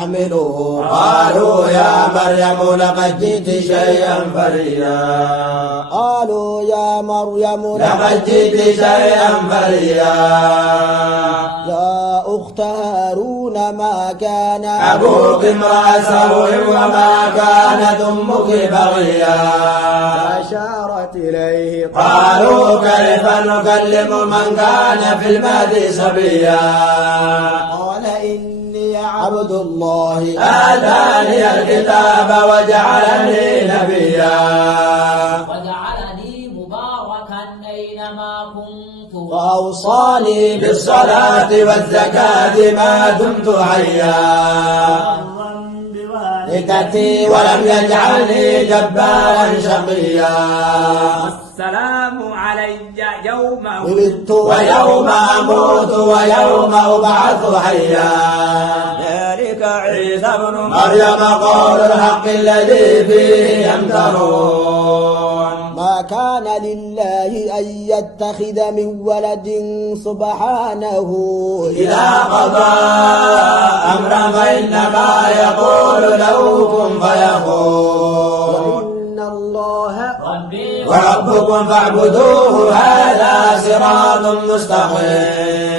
احمله قالوا يا مريم لقد جئت شيئا فريا قالوا يا مريم لقد جئت شيئا فريا يا أخت هارون ما كان أبوك امرأ سوء وما كانت أمك بغيا فأشارت إليه قالوا كيف نكلم من كان في المهد صبيا قال إني عبد الله آتاني الكتاب وجعلني نبيا وجعلني مباركا أينما كنت وأوصاني بالصلاة والزكاة ما دمت حيا والدتي ولم يجعلني جبارا شقيا السلام علي يوم ولدت ويوم أموت ويوم أبعث حيا ذلك عيسى ابن مريم قول الحق الذي فيه يمترون ما كان لله أن يتخذ من ولد سبحانه إذا قضى أمرا فإنما يقول له كن فيكون وإن الله ربي وربكم فاعبدوه هذا صراط مستقيم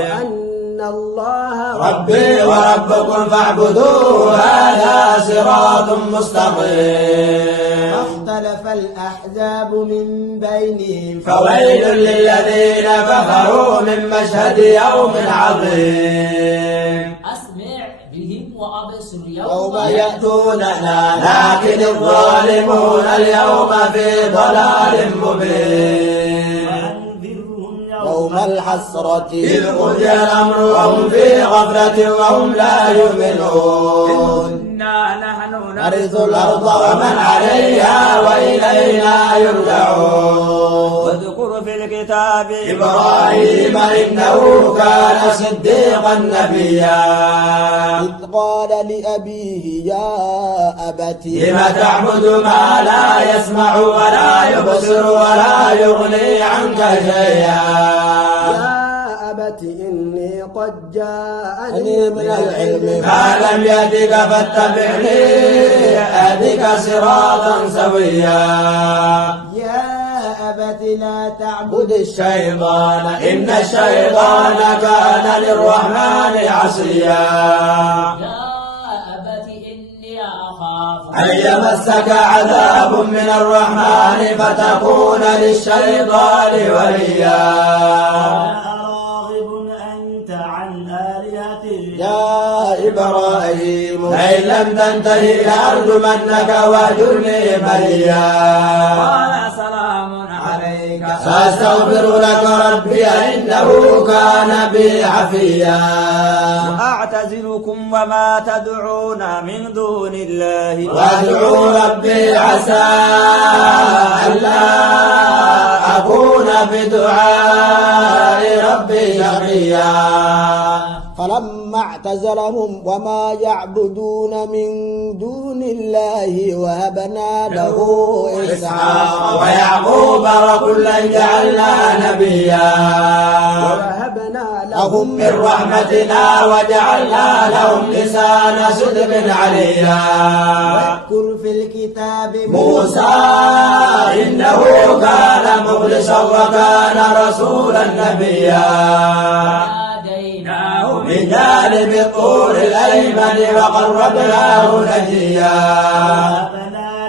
وأن الله ربي وربكم فاعبدوه هذا صراط مستقيم فاختلف الأحزاب من بينهم فويل للذين كفروا من مشهد يوم عظيم أسمع بهم وأبصر يوم يأتوننا لكن الظالمون اليوم في ضلال مبين يوم الحسرة إذ قضي الأمر وهم في غفلة وهم لا يؤمنون إنا نحن نرث الأرض ومن عليها وإلينا يرجعون واذكر في الكتاب إبراهيم إنه كان صديقا نبيا إذ قال لأبيه يا أبت لم تعبد ما لا يسمع ولا يبصر ولا يغني عنك شيئا يا أبت إني قد جاءني من العلم ما لم يأتك فاتبعني أهدك صراطا سويا يا أبت لا تعبد الشيطان إن الشيطان كان للرحمن عصيا يا أبت إني أخاف أن يمسك عذاب من الرحمن فتكون للشيطان وليا راغب أنت عن آلهتي يا إبراهيم لئن لم تنتهي لأرجمنك واهجرني مليا قال سلام عليك سأستغفر لك ربي إنه كان بي حفيا أعتزلكم وما تدعون من دون الله وادعو ربي عسى ألا أكون بدعاء ربي شقيا فلما اعتزلهم وما يعبدون من دون الله وهبنا له إسحاق ويعقوب وكلا جعلنا نبيا ووهبنا لهم من رحمتنا وجعلنا لهم لسان صدق عليا واذكر في الكتاب موسى إنه كان مخلصا وكان رسولا نبيا من جانب الطور الأيمن وقربناه نجيا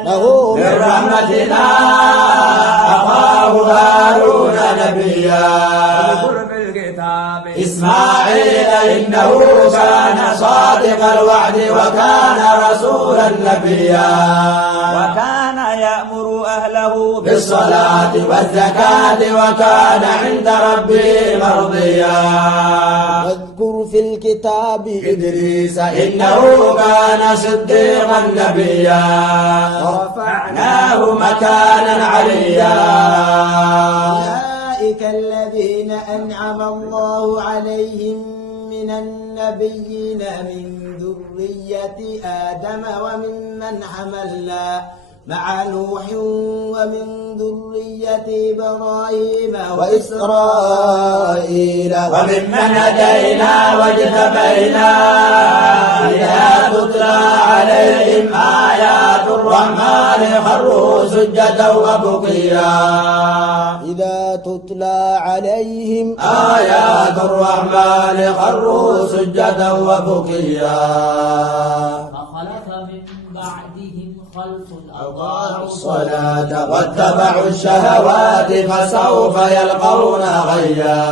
له من رحمتنا أخاه هارون نبيا واذكر في الكتاب إسماعيل إنه كان صادق الوعد وكان رسولا نبيا وكان يأمر أهله بالصلاة والزكاة وكان عند ربه مرضيا واذكر في الكتاب إدريس إنه كان صديقا نبيا ورفعناه مكانا عليا أولئك الذين أنعم الله عليهم من النبيين من ذرية آدم وممن حملنا مع نوح ومن ذرية إبراهيم وإسرائيل وممن هدينا واجتبينا إلى الرحمن خروا سجدا وبكيا إذا تتلى عليهم آيات الرحمن خروا سجدا وبكيا فخلف من بعدهم خلف أضاعوا الصلاة واتبعوا الشهوات فسوف يلقون غيا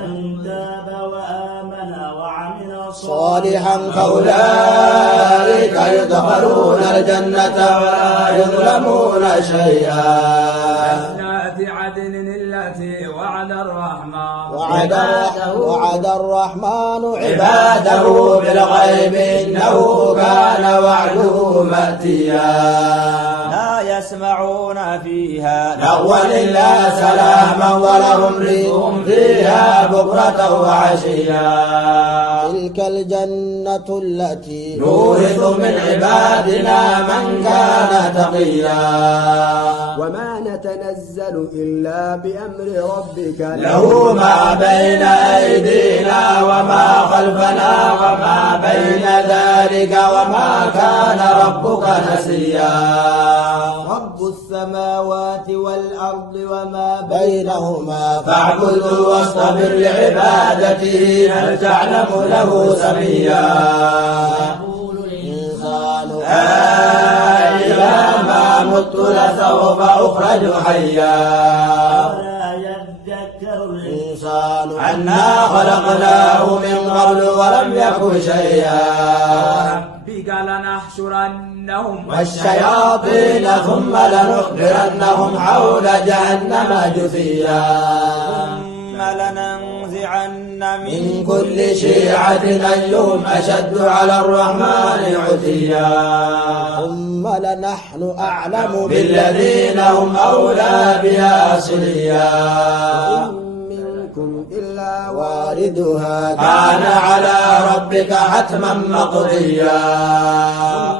من تاب وآمن وعمل صالحا فأولئك يدخلون الجنة ولا يظلمون شيئا جنات عدن التي وعد الرحمن وعد الرحمن عباده بالغيب إنه كان وعده مأتيا لا يسمعون فيها لغوا إلا سلاما ولهم رزقهم فيها بكرة وعشيا تلك الجنة التي نورث من عبادنا من كان تقيا وما نتنزل إلا بأمر ربك له ما بين أيدينا وما خلفنا وما بين ذلك وما كان ربك نسيا رب السماوات والأرض وما بينهما فاعبده واصطبر لعبادته هل تعلم له سميا يقول الإنسان إذا ما مت لسوف أخرج حيا ولا يذكر الإنسان عنا خلقناه من قبل ولم يك شيئا ربك لنحشرنهم والشياطين ثم لنخبرنهم حول جهنم جثيا ثم لننزعن من كل شيعة أيهم أشد على الرحمن عتيا ثم لنحن أعلم بالذين هم أولى بها صليا منكم إلا واردها كان على ربك حتما مقضيا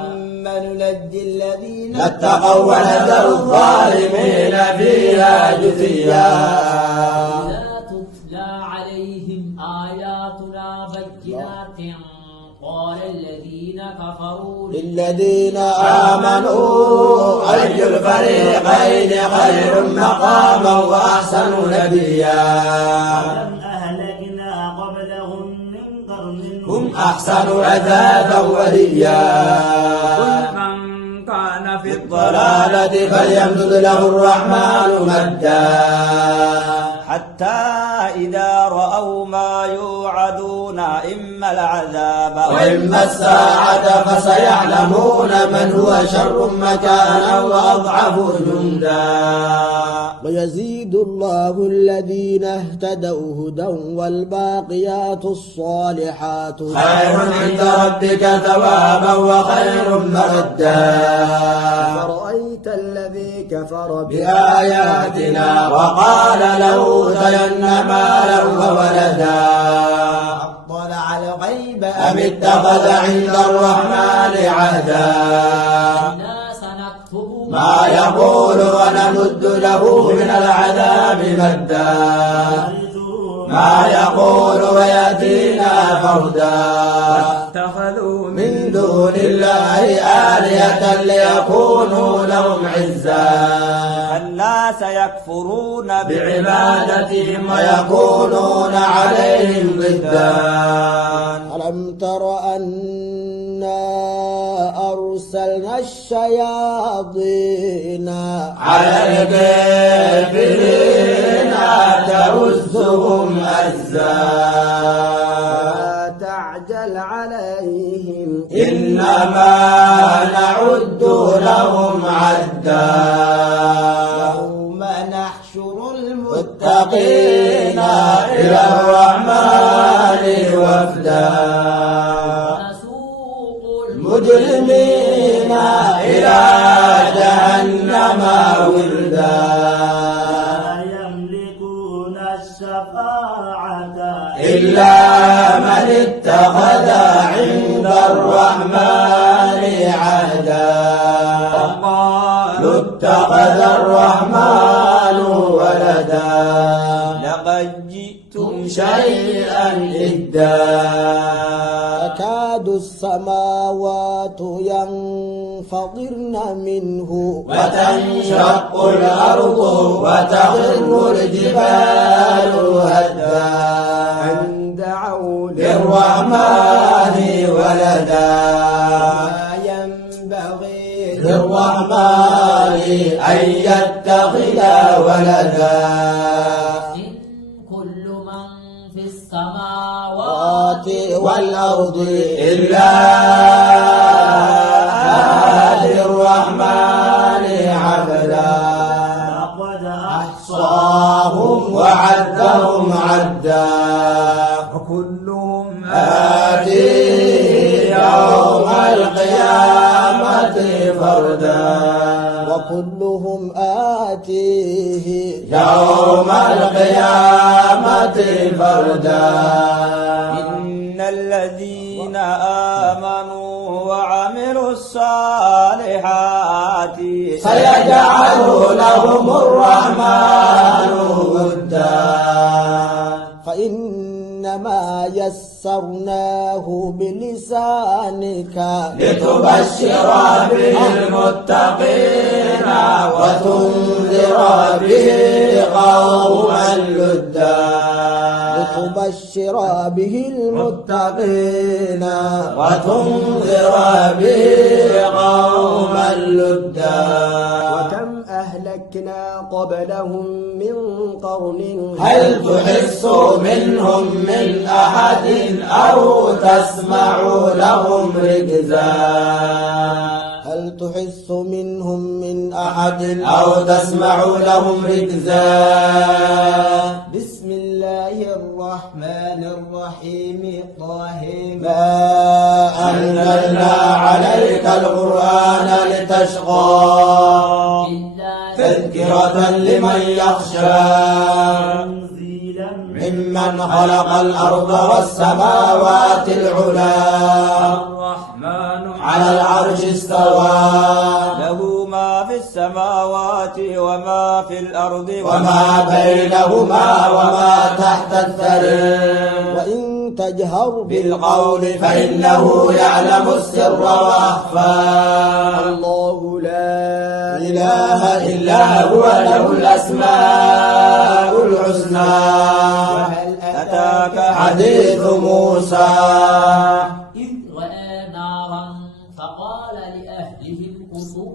ثم ننجي الذين اتقوا ونذر الظالمين فيها جثيا إذا تتلى عليهم آياتنا بينات قال الذين كفروا للذين آمنوا أي الفريقين خير مقاما وأحسن نبيا كم أهلكنا قبلهم من قرن هم أحسن أثاثا وليا من كان في الضلالة فليمدد له الرحمن مدا حتى إذا رأوا ما يوعدون إما العذاب وإما الساعة فسيعلمون من هو شر مكانا وأضعف جندا ويزيد الله الذين اهتدوا هدى والباقيات الصالحات خير عند ربك ثوابا وخير مردا فرأيت الذي كفر بآياتنا وقال لأوتين مالا وولدا أطلع الغيب أم اتخذ عند الرحمن عهدا إنا سنكتب ما يقول ونمد له من العذاب مدا ما يقول ويأتينا فردا اتخذوا من دون الله آلهة ليكونوا لهم عزا كلا سيكفرون بعبادتهم ويكونون عليهم ضدا ألم تر أنا أرسلنا الشياطين على الكافرين ترزهم أزا لا تعجل عليهم إنما نعد لهم عدا يوم نحشر متقين إلى الرحمن وفدا نسوق مجرمين إلى جهنم وردا لا يملكون الشفاعة إلا من اتخذ عند الرحمن عهدا قالوا اتخذ الرحمن ولدا لقد جئتم شيئا إدا تكاد السماوات ينفطرن منه وتنشق الأرض وتخر الجبال هدا أن دعوا للرحمن ولدا ما ينبغي للرحمن أن يتخذ ولدا إن كل من في السماوات والأرض إلا للرحمن عبدا لقد أحصاهم وعدهم عدا وكلهم آتيه يوم القيامة فردا وكلهم آتيه يوم القيامة فردا إن الذين آمنوا وعملوا الصالحات سيجعل لهم الرحمن ودا فإنما يسرناه بلسانك لتبشر به المتقين وتنذر به قوما لدا لتبشر به المتقين وتنذر به قوما لدا وكم أهلكنا قبلهم من قرن هل تحس منهم من أحد أو تسمع لهم ركزا هل تحس منهم من أحد أو تسمع لهم ركزا بسم الله الرحمن الرحيم طه ما أنزلنا عليك القرآن لتشقى إلا تذكرة لمن يخشى تنزيلا ممن خلق الأرض والسماوات العلا الرحمن على العرش استوى له ما في السماوات وما في الأرض وما بينهما وما تحت الثرى وإن تجهر بالقول فإنه يعلم السر وأخفى الله لا إله إلا هو له الأسماء الحسنى وهل أتاك حديث موسى إذ رأى نارا فقال لأهلهم كثوا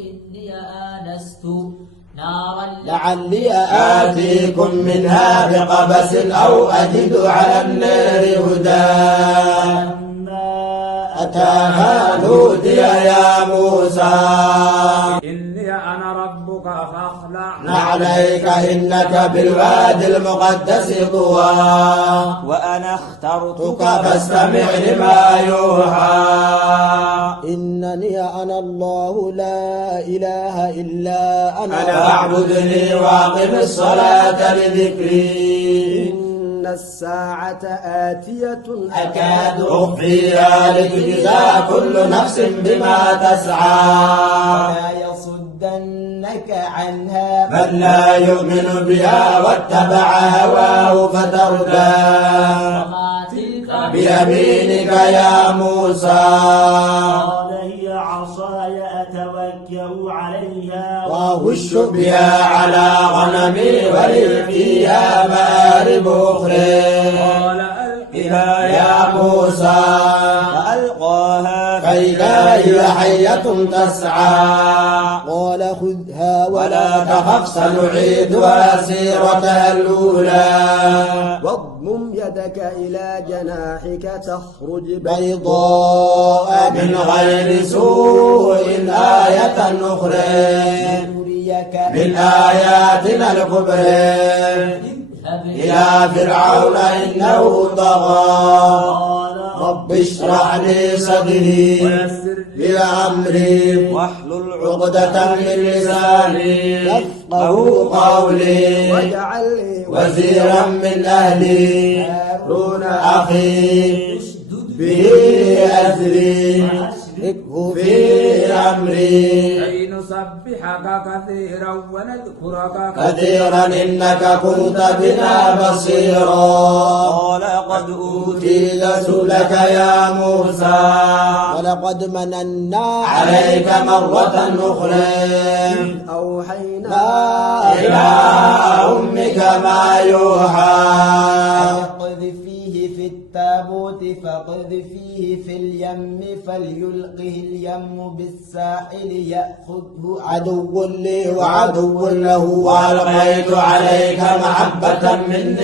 إني آنست نارا لعلي آتيكم منها بقبس أو أجد على النار هدى أتاها نودي يا موسى إني أنا ربك فاخلع عليك إنك بالوادي المقدس طوى وأنا اخترتك فاستمع لما يوحى إنني أنا الله لا إله إلا أنا أنا فاعبدني وأقم الصلاة لذكري إن الساعة آتية أكاد أخفيها لتجزى كل نفس بما تسعى ولا يصدنك عنها من لا يؤمن بها واتبع هواه فتردى وما تلك بيمينك يا موسى قال هي عصاي أتوكأ عليها وأهش بها على غنمي ولي فيها مآرب أخرى قال بها يا موسى فألقاها فإذا هي حية تسعى قال خذها ولا تخف سنعيدها سيرتها الأولى واضمم يدك إلى جناحك تخرج بيضاء من غير سوء آية أخرى بيضريك من آياتنا الكبرى إلى فرعون إنه طغى رب اشرح لي صدري ويسر لي أمري واحلل عقدة من لساني يفقه قولي واجعل لي وزيرا من أهلي هارون أخي به أزري واشركه في أمري كي نسبحك ونسبحك كثيرا ونذكرك كثيرا إنك كنت بنا بصيرا قال قد أوتيت أوتيت سؤلك يا موسى ولقد مننا عليك مرة أخرى أوحينا إلى أمك ما يوحى اقذفيه في التابوت فاقذفيه في اليم فليلقه اليم بالساحل يأخذه عدو لي وعدو له وألقيت عليك محبة مني